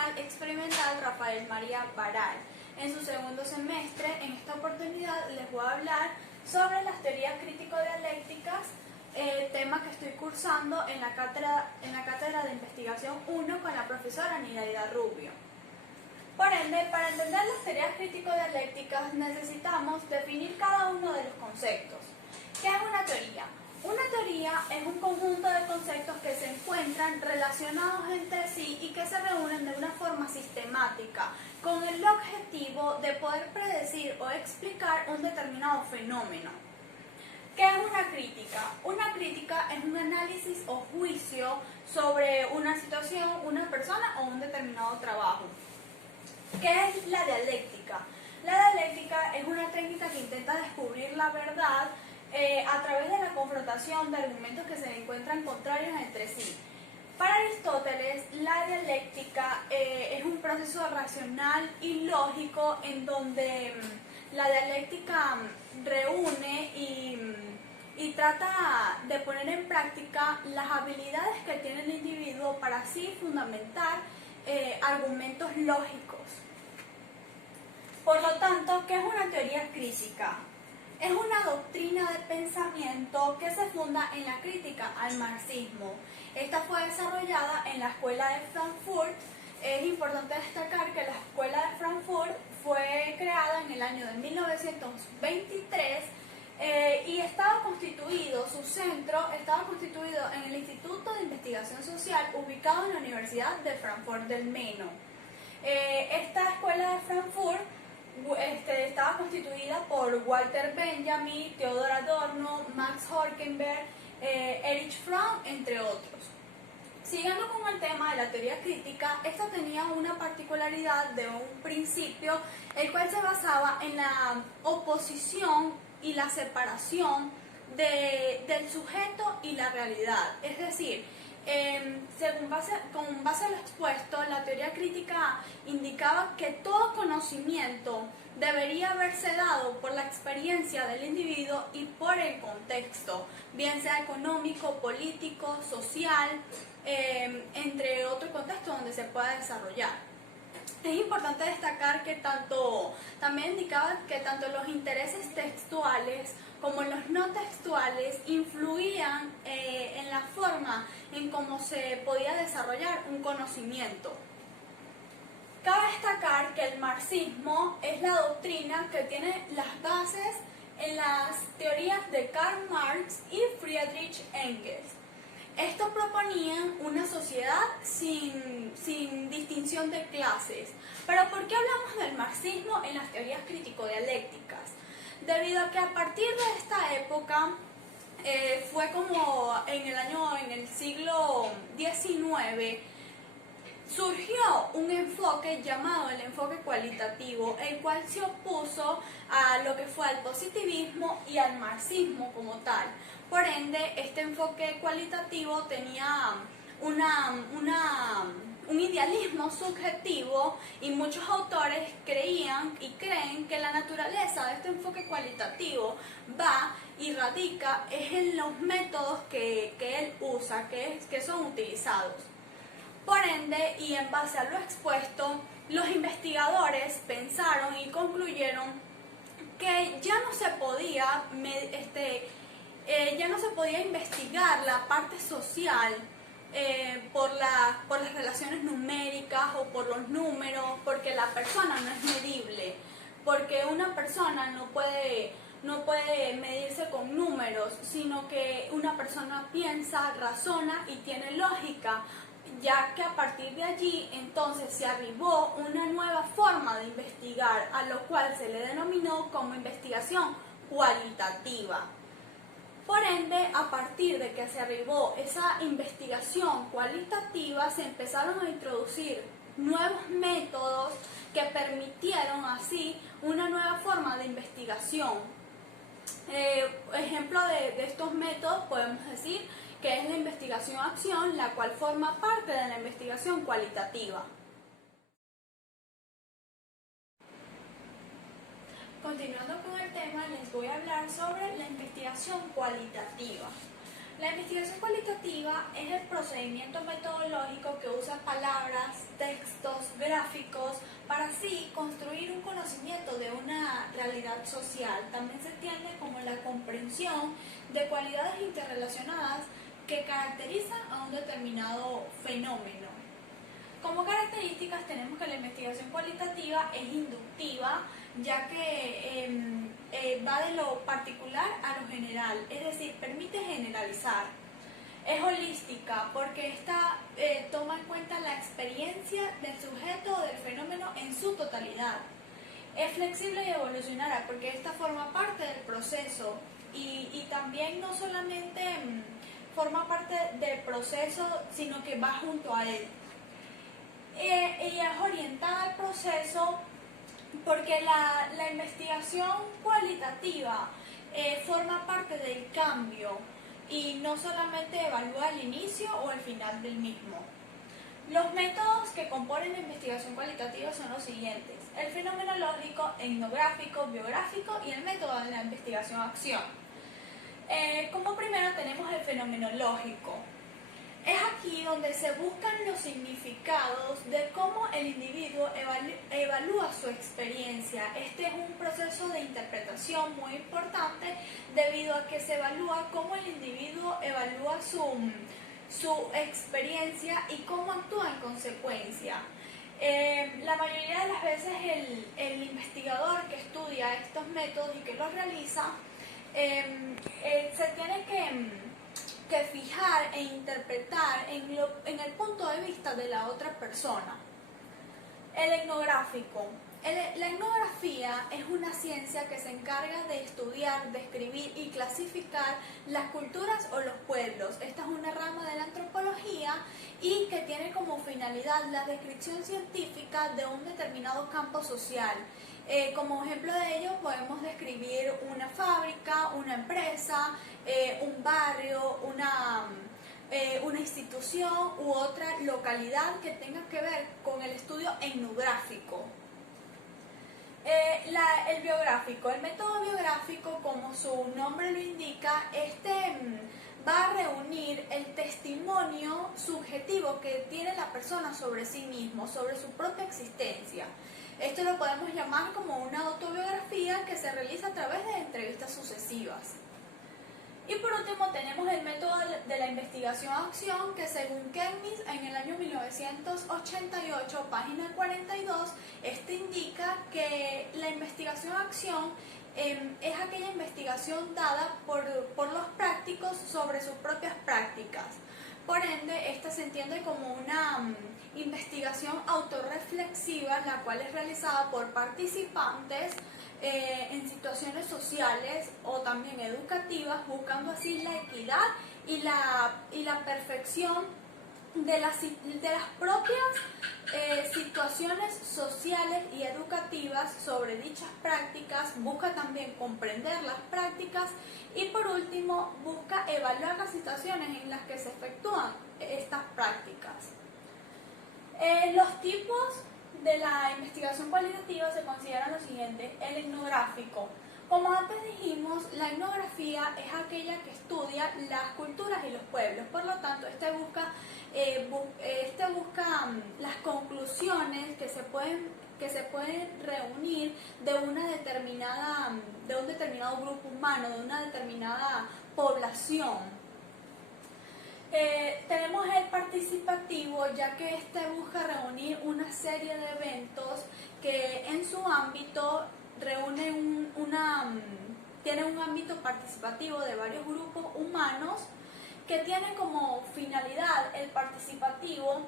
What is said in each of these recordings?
Profesional Experimental Rafael María Baral. En su segundo semestre, en esta oportunidad les voy a hablar sobre las teorías crítico-dialécticas, tema que estoy cursando en la cátedra de Investigación 1 con la profesora Nidaida Rubio. Por ende, para entender las teorías crítico-dialécticas necesitamos definir cada uno de los conceptos. ¿Qué es una teoría? Una teoría es un conjunto de conceptos que se encuentran relacionados entre sí y que se reúnen de una forma sistemática, con el objetivo de poder predecir o explicar un determinado fenómeno. ¿Qué es una crítica? Una crítica es un análisis o juicio sobre una situación, una persona o un determinado trabajo. ¿Qué es la dialéctica? La dialéctica es una técnica que intenta descubrir la verdad a través de la confrontación de argumentos que se encuentran contrarios entre sí. Para Aristóteles, la dialéctica es un proceso racional y lógico en donde la dialéctica reúne y trata de poner en práctica las habilidades que tiene el individuo para así fundamentar argumentos lógicos. Por lo tanto, ¿qué es una teoría crítica? Es una doctrina de pensamiento que se funda en la crítica al marxismo. Esta fue desarrollada en la Escuela de Frankfurt. Es importante destacar que la Escuela de Frankfurt fue creada en el año de 1923 y estaba constituido, su centro estaba constituido en el Instituto de Investigación Social ubicado en la Universidad de Frankfurt del Meno. Esta Escuela de Frankfurt estaba constituida por Walter Benjamin, Theodor Adorno, Max Horkheimer, Erich Fromm, entre otros. Siguiendo con el tema de la teoría crítica, esta tenía una particularidad de un principio, el cual se basaba en la oposición y la separación del sujeto y la realidad. Es decir, con base a lo expuesto, la teoría crítica indicaba que todo conocimiento debería haberse dado por la experiencia del individuo y por el contexto, bien sea económico, político, social, entre otros contextos donde se pueda desarrollar. Es importante destacar que también indicaba que tanto los intereses textuales como los no textuales influían en la forma en cómo se podía desarrollar un conocimiento. Cabe destacar que el marxismo es la doctrina que tiene las bases en las teorías de Karl Marx y Friedrich Engels. Estos proponían una sociedad sin distinción de clases. Pero ¿por qué hablamos del marxismo en las teorías crítico-dialécticas? Debido a que a partir de esta época, fue como en el siglo XIX, surgió un enfoque llamado el enfoque cualitativo, el cual se opuso a lo que fue al positivismo y al marxismo como tal. Por ende, este enfoque cualitativo tenía un idealismo subjetivo y muchos autores creían y creen que la naturaleza de este enfoque cualitativo va y radica en los métodos que él usa, que son utilizados. Por ende, y en base a lo expuesto, los investigadores pensaron y concluyeron que ya no se podía investigar la parte social por las relaciones numéricas o por los números, porque la persona no es medible, porque una persona no puede medirse con números, sino que una persona piensa, razona y tiene lógica, ya que a partir de allí entonces se arribó una nueva forma de investigar, a lo cual se le denominó como investigación cualitativa. Por ende, a partir de que se arribó esa investigación cualitativa, se empezaron a introducir nuevos métodos que permitieron así una nueva forma de investigación. Ejemplo de estos métodos podemos decir que es la investigación-acción, la cual forma parte de la investigación cualitativa. Continuando con el tema, les voy a hablar sobre la investigación cualitativa. La investigación cualitativa es el procedimiento metodológico que usa palabras, textos, etnográficos, para así construir un conocimiento de una realidad social. También se entiende como la comprensión de cualidades interrelacionadas que caracterizan a un determinado fenómeno. Como características tenemos que la investigación cualitativa es inductiva, ya que va de lo particular a lo general, es decir, permite generalizar. Es holística porque esta toma en cuenta la experiencia del sujeto o del fenómeno en su totalidad. Es flexible y evolucionaria porque esta forma parte del proceso y también no solamente forma parte del proceso, sino que va junto a él. Ella es orientada al proceso porque la investigación cualitativa forma parte del cambio y no solamente evalúa el inicio o el final del mismo. Los métodos que componen la investigación cualitativa son los siguientes: el fenomenológico, etnográfico, biográfico y el método de la investigación-acción. Como primero tenemos el fenomenológico. Es aquí donde se buscan los significados de cómo el individuo evalúa su experiencia. Este es un proceso de interpretación muy importante debido a que se evalúa cómo el individuo evalúa su experiencia y cómo actúa en consecuencia. La mayoría de las veces el investigador que estudia estos métodos y que los realiza se tiene que fijar e interpretar en el punto de vista de la otra persona. El etnográfico. La etnografía es una ciencia que se encarga de estudiar, describir y clasificar las culturas o los pueblos. Esta es una rama de la antropología y que tiene como finalidad la descripción científica de un determinado campo social. Como ejemplo de ello podemos describir una fábrica, una empresa, un barrio, una institución u otra localidad que tenga que ver con el estudio etnográfico. El biográfico. El método biográfico, como su nombre lo indica, va a reunir el testimonio subjetivo que tiene la persona sobre sí mismo, sobre su propia existencia. Esto lo podemos llamar como una autobiografía que se realiza a través de entrevistas sucesivas. Y por último tenemos el método de la investigación-acción, que según Kennis en el año 1988, página 42, indica que la investigación-acción es aquella investigación dada por los prácticos sobre sus propias prácticas. Por ende, esta se entiende como una investigación autorreflexiva, la cual es realizada por participantes en situaciones sociales o también educativas, buscando así la equidad y la perfección de las propias situaciones sociales y educativas sobre dichas prácticas. Busca también comprender las prácticas y por último busca evaluar las situaciones en las que se efectúan estas prácticas. Los tipos de la investigación cualitativa se consideran los siguientes: el etnográfico. Como antes dijimos, la etnografía es aquella que estudia las culturas y los pueblos, por lo tanto, busca las conclusiones que se pueden reunir de un determinado grupo humano, de una determinada población. Tenemos el participativo, ya que busca reunir una serie de eventos que en su ámbito tiene un ámbito participativo de varios grupos humanos que tienen como finalidad el participativo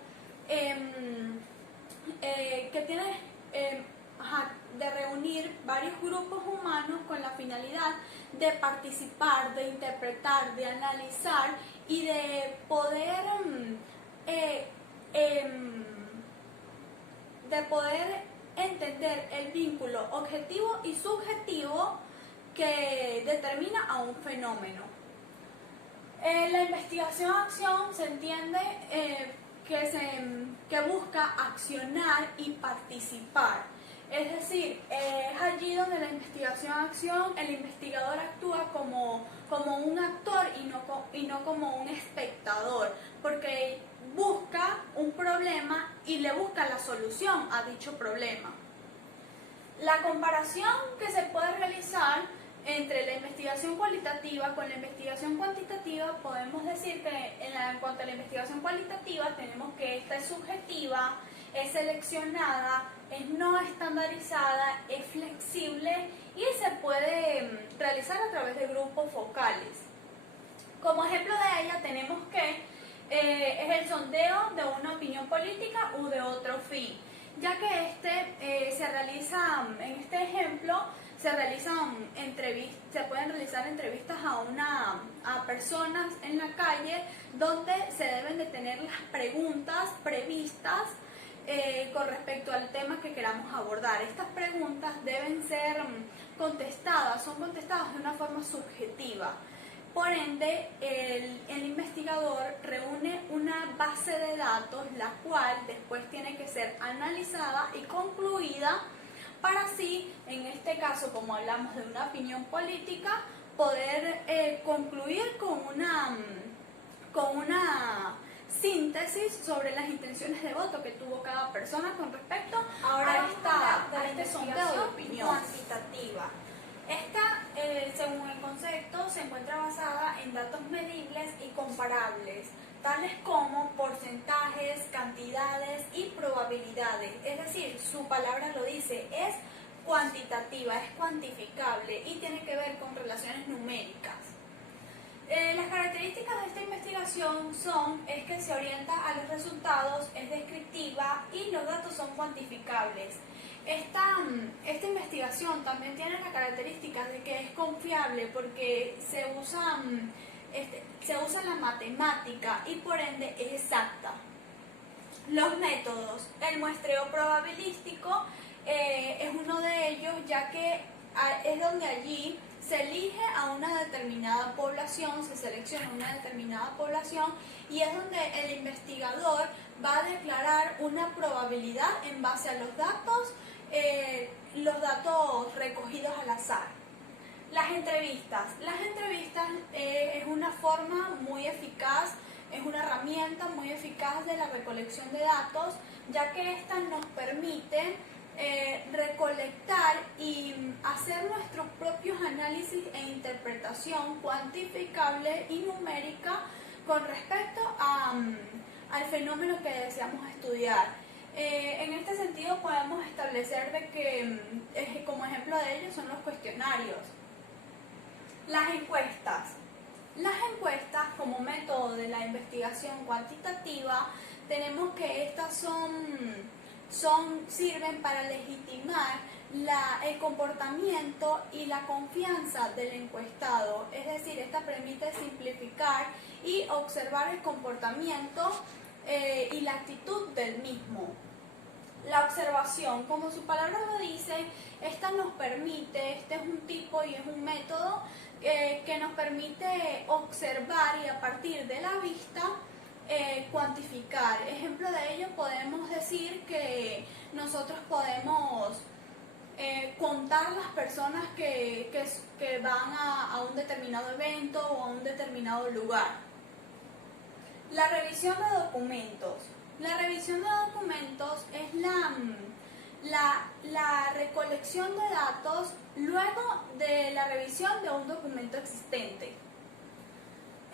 que tiene de reunir varios grupos humanos con la finalidad de participar, de interpretar, de analizar y de poder entender el vínculo objetivo y subjetivo que determina a un fenómeno. La investigación-acción se entiende que busca accionar y participar. Es decir, es allí donde la investigación-acción, el investigador actúa como un actor y no como un espectador, porque busca un problema y le busca la solución a dicho problema. La comparación que se puede realizar entre la investigación cualitativa con la investigación cuantitativa, podemos decir que en cuanto a la investigación cualitativa tenemos que esta es subjetiva, es seleccionada, es no estandarizada, es flexible y se puede realizar a través de grupos focales. Como ejemplo de ella tenemos que es el sondeo de una opinión política u de otro fin, ya que se realiza, en este ejemplo, se pueden realizar entrevistas a personas en la calle donde se deben de tener las preguntas previstas con respecto al tema que queramos abordar. Estas preguntas deben ser son contestadas de una forma subjetiva. Por ende, el investigador reúne una base de datos, la cual después tiene que ser analizada y concluida para así, en este caso, como hablamos de una opinión política, poder concluir con una síntesis sobre las intenciones de voto que tuvo cada persona con respecto a este sondeo de opinión cuantitativa. Esta, según el concepto, se encuentra basada en datos medibles y comparables, tales como porcentajes, cantidades y probabilidades. Es decir, su palabra lo dice, es cuantitativa, es cuantificable y tiene que ver con relaciones numéricas. Las características de esta investigación es que se orienta a los resultados, es descriptiva y los datos son cuantificables. Esta investigación también tiene la característica de que es confiable porque se usa la matemática y por ende es exacta. Los métodos. El muestreo probabilístico es uno de ellos, ya que es donde allí se elige a una determinada población, se selecciona una determinada población y es donde el investigador va a declarar una probabilidad en base a los datos recogidos al azar. Las entrevistas. Las entrevistas es una forma muy eficaz, es una herramienta muy eficaz de la recolección de datos, ya que éstas nos permiten recolectar y hacer nuestros propios análisis e interpretación cuantificable y numérica con respecto al fenómeno que deseamos estudiar. En este sentido podemos establecer de que como ejemplo de ello son los cuestionarios. Las encuestas. Las encuestas como método de la investigación cuantitativa tenemos que estas sirven para legitimar el comportamiento y la confianza del encuestado, es decir, esta permite simplificar y observar el comportamiento y la actitud del mismo. La observación, como su palabra lo dice, esta nos permite, este es un tipo y es un método que nos permite observar y a partir de la vista cuantificar. Ejemplo de ello podemos decir que nosotros podemos contar las personas que van a un determinado evento o a un determinado lugar. La revisión de documentos. La revisión de documentos es la recolección de datos luego de la revisión de un documento existente.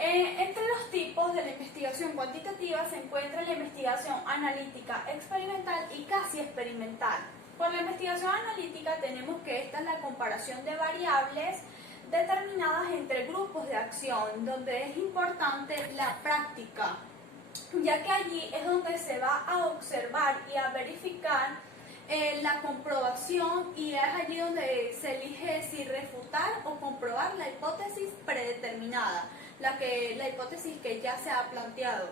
Entre los tipos de la investigación cuantitativa se encuentra la investigación analítica, experimental y casi experimental. Por la investigación analítica tenemos que esta es la comparación de variables determinadas entre grupos de acción, donde es importante la práctica, ya que allí es donde se va a observar y a verificar la comprobación y es allí donde se elige si refutar o comprobar la hipótesis predeterminada, la hipótesis que ya se ha planteado.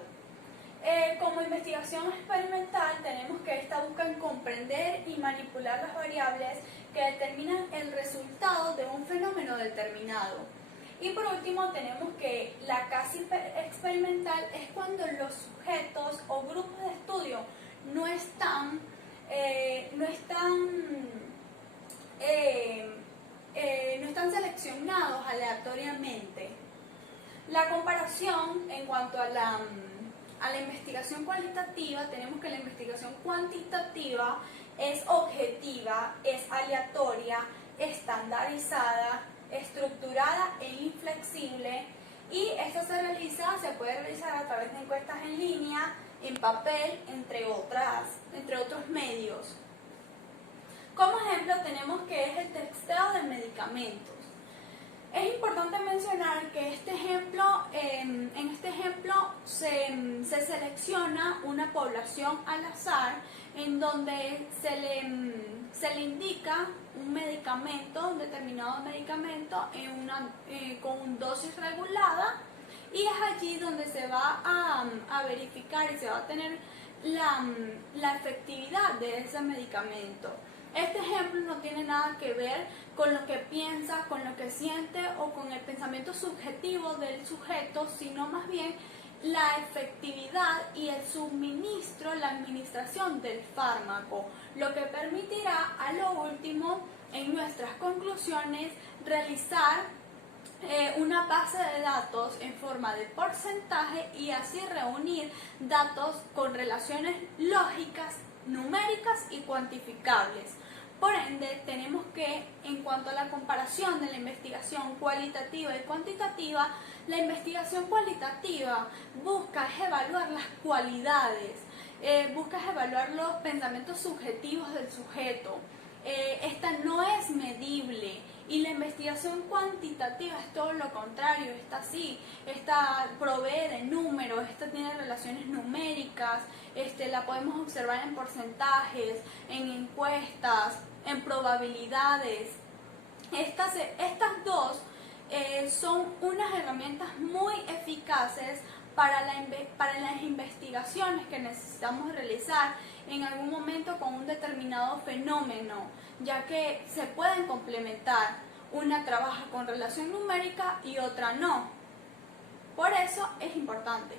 Como investigación experimental tenemos que esta busca en comprender y manipular las variables que determinan el resultado de un fenómeno determinado. Y por último tenemos que la casi experimental es cuando los sujetos o grupos de estudio no están seleccionados aleatoriamente. La comparación en cuanto a a la investigación cualitativa, tenemos que la investigación cuantitativa es objetiva, es aleatoria, estandarizada, estructurada e inflexible, y esto se puede realizar a través de encuestas en línea, en papel, entre otros medios. Como ejemplo tenemos que es el testeo de medicamentos. Es importante mencionar que en este ejemplo se selecciona una población al azar en donde se le indica un medicamento, un determinado medicamento con una dosis regulada, y es allí donde se va a verificar y se va a tener la efectividad de ese medicamento. Este ejemplo no tiene nada que ver con lo que piensa, con lo que siente o con el pensamiento subjetivo del sujeto, sino más bien la efectividad y el suministro, la administración del fármaco, lo que permitirá a lo último en nuestras conclusiones realizar una base de datos en forma de porcentaje y así reunir datos con relaciones lógicas, numéricas y cuantificables. Por ende, tenemos que, en cuanto a la comparación de la investigación cualitativa y cuantitativa, la investigación cualitativa busca evaluar las cualidades, busca evaluar los pensamientos subjetivos del sujeto. Esta no es medible, y la investigación cuantitativa es todo lo contrario, esta provee de números, esta tiene relaciones numéricas, la podemos observar en porcentajes, en encuestas, en probabilidades. Estas dos son unas herramientas muy eficaces para las investigaciones que necesitamos realizar en algún momento con un determinado fenómeno, ya que se pueden complementar. Una trabaja con relación numérica y otra no. Por eso es importante.